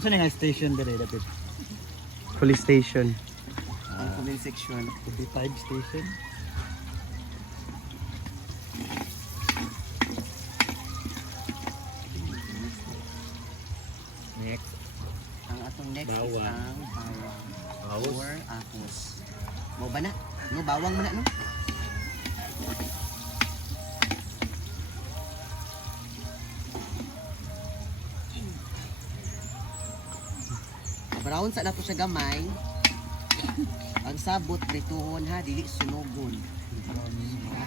Saan nga station dire dapat? Police station. Ang comment section. 55 station. Next. Ang atong next Bawang. is ang bawang. House. Or apos. Mo ba na? No, bawang mo na, no? Brown sa nato sa gamay. Ang sabot prituhon ha, dili sunugon.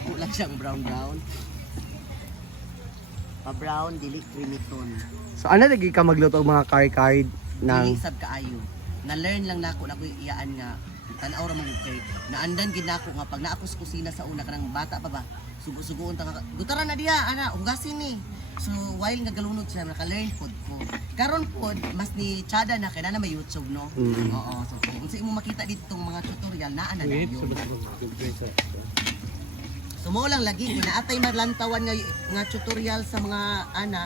Ako lang siyang brown. Pa-brown, dili cremiton. So ano lagi ka magluto og mga kari-kari Dili ng sab kaayo. Na-learn lang nako na ko iyaan nga tan-aw ra man kay naandan gid nako nga pag naa ko sa kusina sa una kanang bata pa ba. Sugo-sugoon ta ka. Gutaran na diha ana, hugasin ni. So while nga galunod siya naka-learn pod ko. Karon pod mas ni Chada na kay na may YouTube no. Oo, so kung sa imo makita ditong mga tutorial naa na Wait, yun. so So mo lang lagi ginaatay madlantawan nga tutorial sa mga ana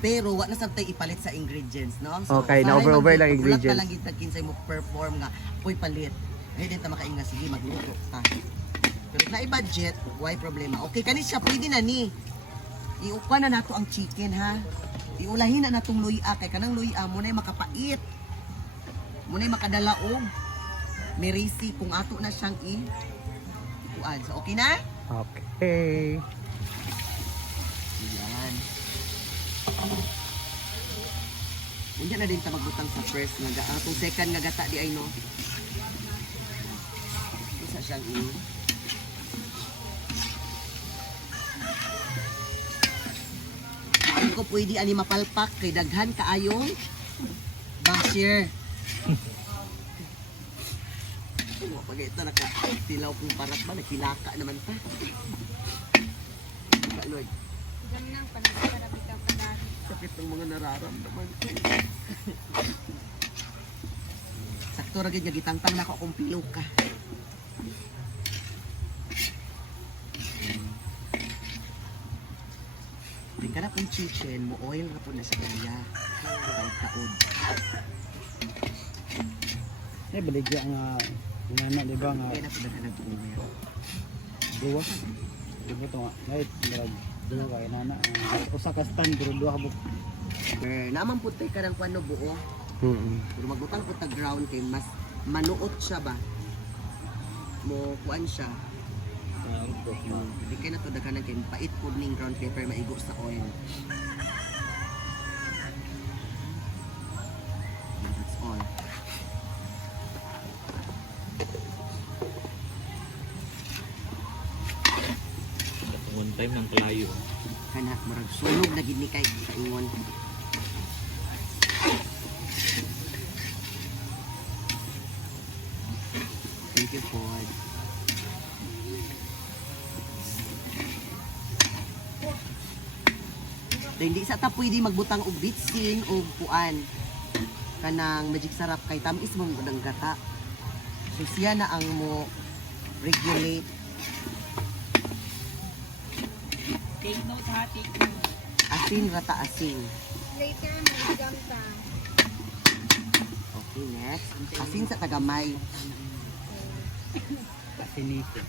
pero wa na sabtay ipalit sa ingredients no. Okay, na over lang Ulat ingredients. na lang gid kinsay mo perform nga puy palit. Ay din ta makainga sige magluto ta. Pero na i-budget, why problema. Okay kani siya pwede na ni. Iupa na nato ang chicken ha. Iulahin na natong luya kay kanang luya mo na makapait. Mo na makadala og merisi kung ato na siyang kuan. So okay na? Okay. Yan. Hindi na din ta magbutang sa first nga atong second nga gata di ay no. Isa siyang Ay ko pwede ani mapalpak kay daghan kaayong basher. Pag ito nakatilaw kong parat ba, nakilaka naman ta. Lloyd. Diyan nang panagkarabi ka pa dati. Sakit ng mga nararamdaman ko. Sakto ra gid nga gitangtang nako kung pilo ka. Di ka na kung chichen mo, oil na po na sa kanya. Taod. eh baligya nga inana di ba nga Kaya na po na nag-oil. duwa. Di ba to nga? Right, marag duwa ka inana. Usa ka stand pero duwa ka buk. Naman po tayo ka ng kwano buo. Pero magutang po ta ground kay mas manuot siya ba? Mo kuan siya. Hindi kayo na to daghanan kay pait po ning ground paper maigo sa oil. That's all. One time ng kalayo. Kana marag sunog na gid ni kay sa ingon. Thank you Ford. Hindi sa ta pwede magbutang og bitsin o puan kanang magic sarap kay tamis mo ng gata. So siya na ang mo regulate. Take note ha, take note. Asin rata asin. Later, may gamta. Okay, next. Asin sa tagamay. Sinito.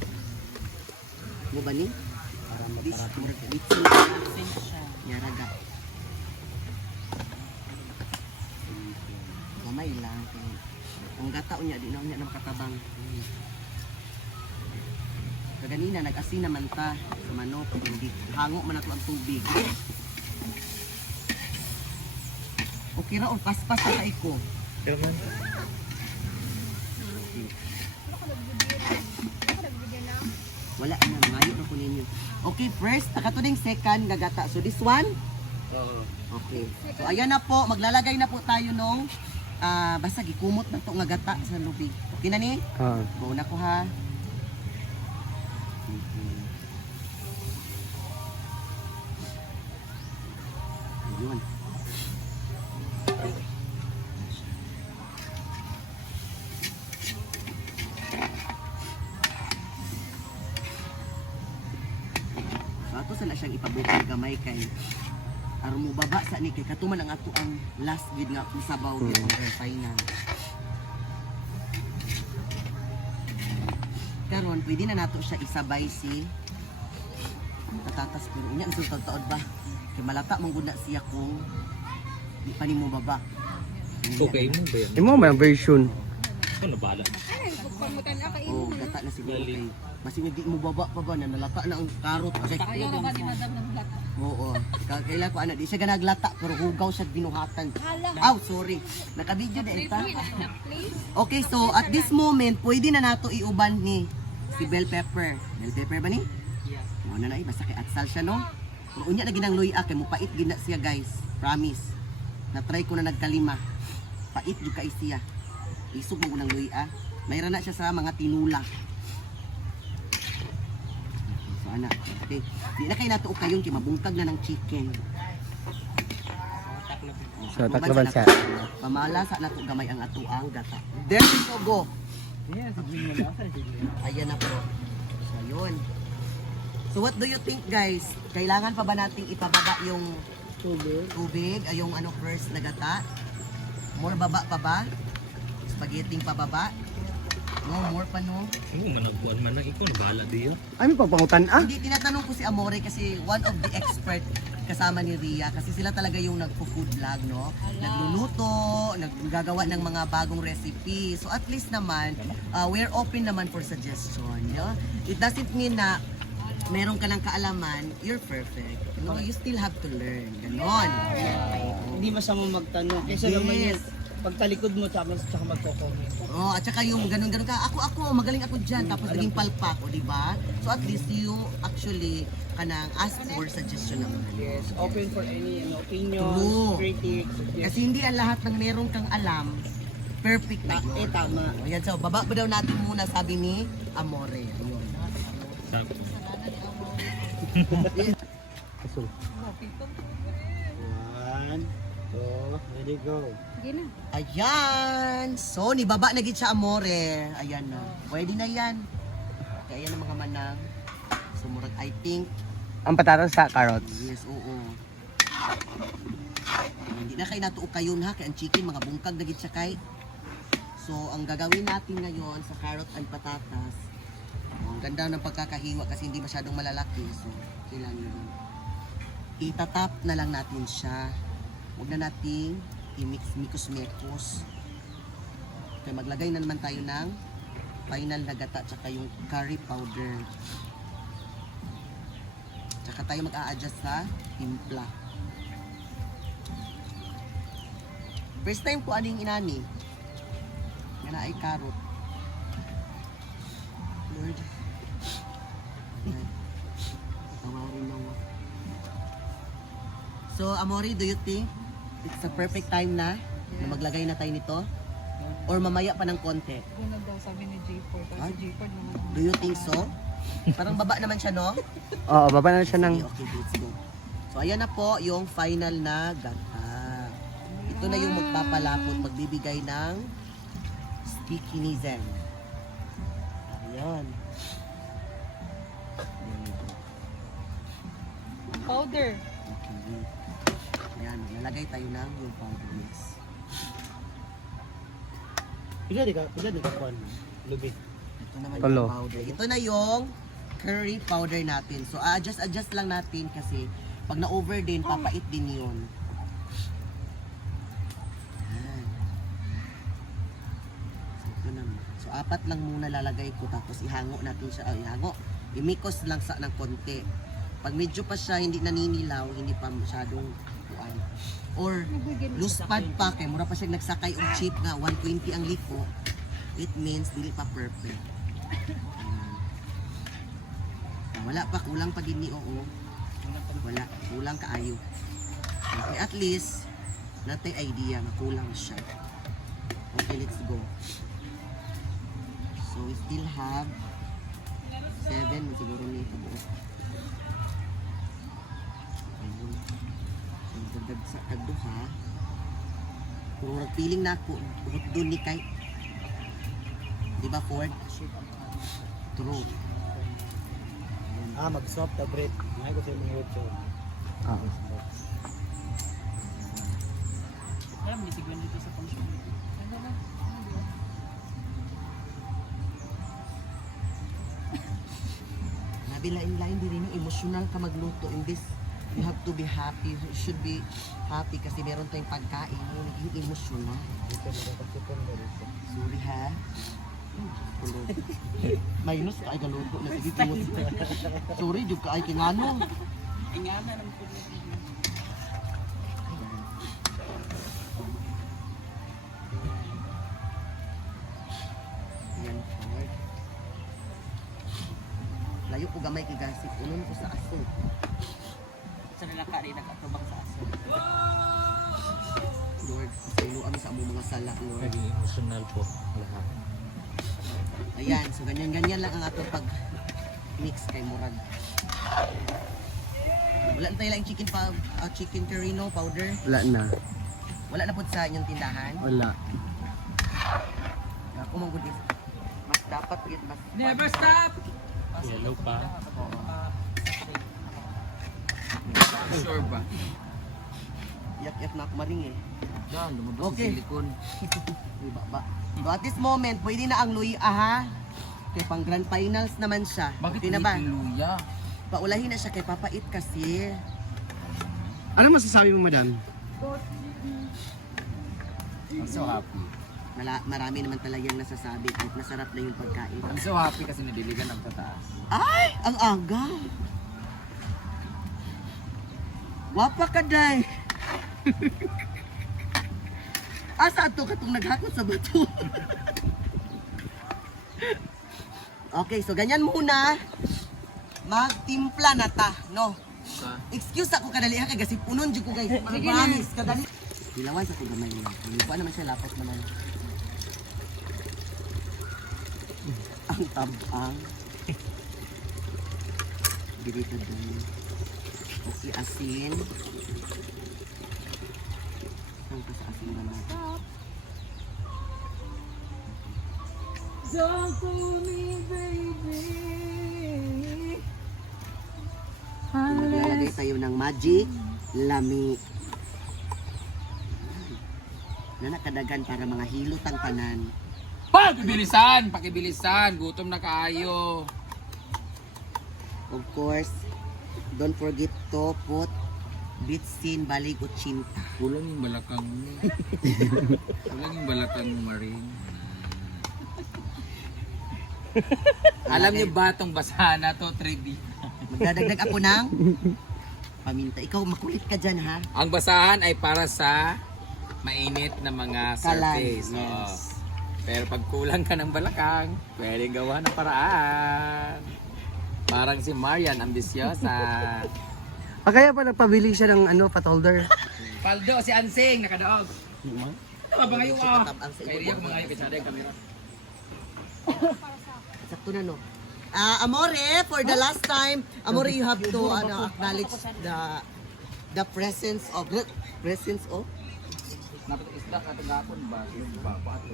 Mo ba ni? Para This matarap. murag bitsin. Asin siya. Yaraga. Gamay lang kay ang gata unya di na unya na makatabang. Kaganina nag-asin naman ta sa manok hindi hango man ato ang tubig. Okay ra o paspas sa ko. Pero man, Wala na ngayo na ko ninyo. Okay, first nakatuding second gagata. So this one? Okay. So ayan na po, maglalagay na po tayo nung basta gikumot na to nga gata sa lubig. Okay na ni? Go na ko ha. Ayun. So ato sana siyang ipabukal gamay kay aron mo baba sa ni kay katuman ang ato ang last gid nga sabaw gid ang final. Karon pwede na nato siya isabay si patatas pero unya ang taod ba? Kay malata man gud na siya kung di pa nimo baba. Okay mo ba yan? Imo may version. Ano bala? Ay, pagpamutan ka Oh, imo. gata na siguro kay basi di mo baba pa ba na nalata na ang karot kay Ayaw na ba ni madam ng lata? oo. Kailan ko ana di siya ganaglata pero hugaw siya binuhatan. Hala. Aw, sorry. Naka-video na ita. Please. Okay, so at this moment, pwede na nato iuban ni si bell pepper. Bell pepper ba ni? Yes. Mo na basta kay atsal siya no. Pero unya na ginang luya kay mo pait gid na siya guys. Promise. Na-try ko na nagkalima. Pait jud kay siya. Isog mo nang luya. Mayroon na siya sa mga tinula. So ana, okay. Di na kay nato kayon kay mabungkag na ng chicken. So taklaban siya. Pamalasa na to gamay ang atuang gata. There we go. Yeah, sige mo lang. Ayan na po. So, yun. So, what do you think, guys? Kailangan pa ba nating ipababa yung tubig? Ay, yung ano first na gata? More baba pa ba? Spaghetti pababa? No, more pa no? Ano managbuan man na ikaw na bala diyo. Ay, may pagpangutan ah. Hindi, tinatanong ko si Amore kasi one of the expert kasama ni Ria kasi sila talaga yung nagpo-food vlog, no? Nagluluto, naggagawa ng mga bagong recipe. So at least naman, we're open naman for suggestion, no? It doesn't mean na meron ka ng kaalaman, you're perfect. No, you still have to learn. Ganon. Hindi masama magtanong. Kaysa naman Yes. yung pagtalikod mo tsaka magko-comment. Oh, at saka yung ganun-ganun ka, ako, magaling ako dyan, tapos naging palpak, o, di ba? So at least you actually kanang ask for suggestion naman. Yes, open for any opinions, True. critics. Yes. Kasi hindi ang lahat ng meron kang alam, perfect na yun. Tama. O, yan, so baba ba daw natin muna, sabi ni Amore. Ayun. Sabi. One, two, ready, go. Sige na. Ayan! So, nibaba na gid siya Amore. Ayan na. Pwede na yan. Kaya ayan ang mga manang. So, murag, I think, Ang patatas sa carrots. yes, oo. Hindi na kayo natuo kayo ha, kaya ang chicken, mga bungkag na gid siya kay. So, ang gagawin natin ngayon sa carrot and patatas, ang ganda ng pagkakahiwa kasi hindi masyadong malalaki. So, kailangan yun. Itatap na lang natin siya. Huwag na natin i-mix-mekos. Kaya maglagay na naman tayo ng final na gata tsaka yung curry powder. Tsaka tayo mag-a-adjust sa timpla. First time ko aning inani. Nga na ay carrot. Lord. Ayan. Tawarin lang ako. So, Amori, do you think it's a perfect time na maglagay na tayo nito? Or mamaya pa ng konti? Ano daw sabi ni J4? Ay. Kasi J4 naman. Do you think so? Parang baba naman siya, no? Oo, baba na siya ng... Sige, okay, let's go. So, ayan na po yung final na gata. Ito na yung magpapalapot, magbibigay ng stickiness. Ayan. Powder. Okay. Ayan, nalagay tayo ng yung powder mix. Pila di ka kuan. Lubi. Ito naman Tolo. yung powder. Ito na yung curry powder natin. So, adjust lang natin kasi pag na-over din, papait din yun. Ayan. So, ito naman. So, 4 lang muna lalagay ko tapos ihango natin siya. Ihango. Imikos lang sa ng konti. Pag medyo pa siya hindi naninilaw, hindi pa masyadong kuan. Or loose pad pa kay mura pa siya nagsakay og cheap nga 120 ang liko. It means dili pa perfect. Wala pa, kulang pa din ni oo. Wala, kulang kaayo. Okay, at least natin idea na kulang siya. Okay, let's go. So we still have 7 siguro nito buo. Ayun. So dagdag sa kagduha. Kung nagpiling na ako, uhot doon ni kay. Di ba, Ford? True. Mag-soft the bread. May ko sa mga word. Ah. Nabilain-lain din yung emotional ka magluto. Imbis, you have to be happy. You should be happy kasi meron tayong pagkain. Yung emotional. Dito nakakasipon ba dito? Sorry ha. Minus ka ay galuto na sige mo. Sorry jud ka ay kingano. Yan, Lord. Layo ko gamay kay gasip. Unon ko sa aso. Sa nalaka rin nakatubang sa aso. Lord, sinuan sa among mga sala, Lord. Naging emotional po lahat. Ayan, so ganyan-ganyan lang ang atong pag-mix kay Murag. Wala na tayo lang chicken carino powder. Wala na. Wala na po sa inyong tindahan. Wala. Ako mang good is, mas dapat yun, mas... Never stop! Yellow pa. Sure ba? Yak-yak na ako maring eh. Yan, lumabas Okay. sa silikon. Diba ba? So at this moment, pwede na ang Luya ha. Kaya pang grand finals naman siya. Bakit Okay na ba? hindi luya? Paulahin na siya kay papait kasi. Ano masasabi mo, madam? I'm so happy. Marami naman talagang nasasabi kahit masarap na yung pagkain. I'm so happy kasi nabiligan ng tataas. Ay! Ang aga! Wapa ka, day! Asa ato ka itong naghakot sa bato? Okay, so ganyan muna. Magtimpla na ta, no? Excuse ako kadali ha, kay gasip unon dyan ko guys. Promise, kadali. Dilawan sa ko gamay nila. Lupa naman siya, lapot naman. Ang tabang. Dito doon. Okay, asin. Saan ka sa asin naman? Maglalagay tayo ng magic lami. Na nakadagan para mga hilot ang tanan. Pakibilisan! Pakibilisan! Gutom na kaayo. Of course, don't forget to put bitsin balig utsinta. Kulang yung balakang mo. Kulang yung balakang mo, Maring. Alam niyo ba itong basahan na to, 3D? Magdadagdag ako ng paminta. Ikaw makulit ka dyan ha. Ang basahan ay para sa mainit na mga Kalan, surface. yes. Oo. Pero pag kulang ka ng balakang, pwede gawa ng paraan. Parang si Marian, ambisyosa. Kaya pa nagpabili siya ng pat holder. Paldo, si Ansing, nakadaog. Ano ba ngayon ah? Katabang sa Kaya riyak mga kayo, yung kamera. Sakto na no. Amore, for the last time, Amore, you have to acknowledge the presence of Napat isda ka tagapon ba? Pato.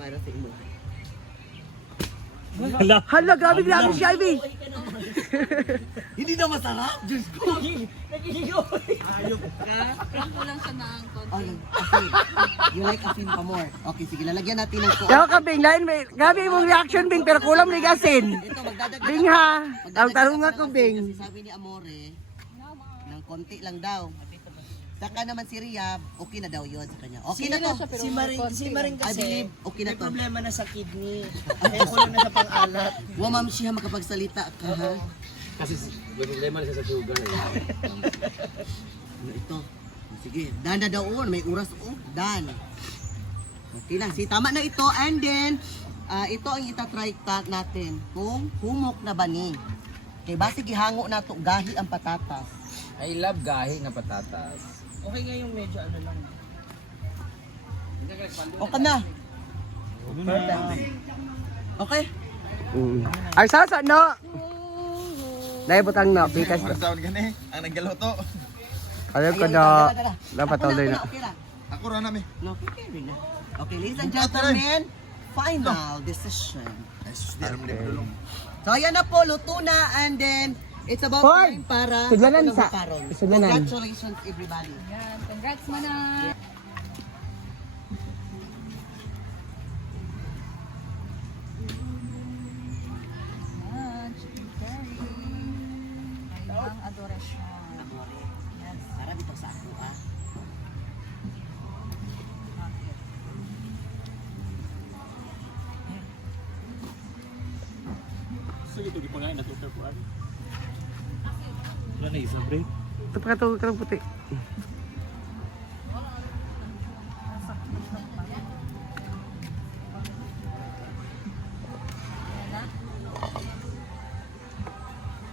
para sa imo. Hala, grabe si Ivy. Hindi na masarap, Diyos ko. Kulang siya ng konti. Oh, asin. You like asin pa more. Okay, sige, lalagyan natin ng Kaya ka, Bing. Grabe mong reaction, Bing. Pero kulang ni asin. Ito, magdadagdag Bing ako. ha. Magdadagdag Ang tanong ako nga ng ko, asin Bing. Kasi sabi ni Amore, ng konti lang daw. Saka naman si Riyab, okay na daw yun sa kanya. Okay na to. Si Maring I believe, okay na to. Problema na sa kidney. Kaya kulang na sa pang-alat. Wa ma'am siya makapagsalita ka ha. Kasi problema na siya sa sugar. Ano ito? Sige, dan na daw may oras dan. Okay lang, tama na ito and then ito ang itatry natin kung humok na ba ni. Kay base gihango na to gahi ang patatas. I love gahi nga patatas. Okay nga yung medyo ano lang. Okay na. Okay. Ay, sasa, no. Dahil butang no. Bikas. Sound gani, ang naggaluto. Alam ko Ayan, na. dala. Dapat Ako holder na. Okay na. Ako ra nami. No, okay rin na. Okay, ladies and gentlemen, final decision. Ay sus, di alam mo dulong. So ayan na po, luto na and then It's about Ford! time para Sudlanan ako sa- nagkakaroon. sudlanan. Congratulations everybody. Yan, congrats Manang. Yan, chicken curry. May ibang adorasyon. Yes. Para dito sa ako ah. Bakit? Wala na isa, break. Ito pa ka puti.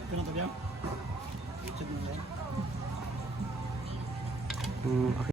Ito na to, Biang. Okay.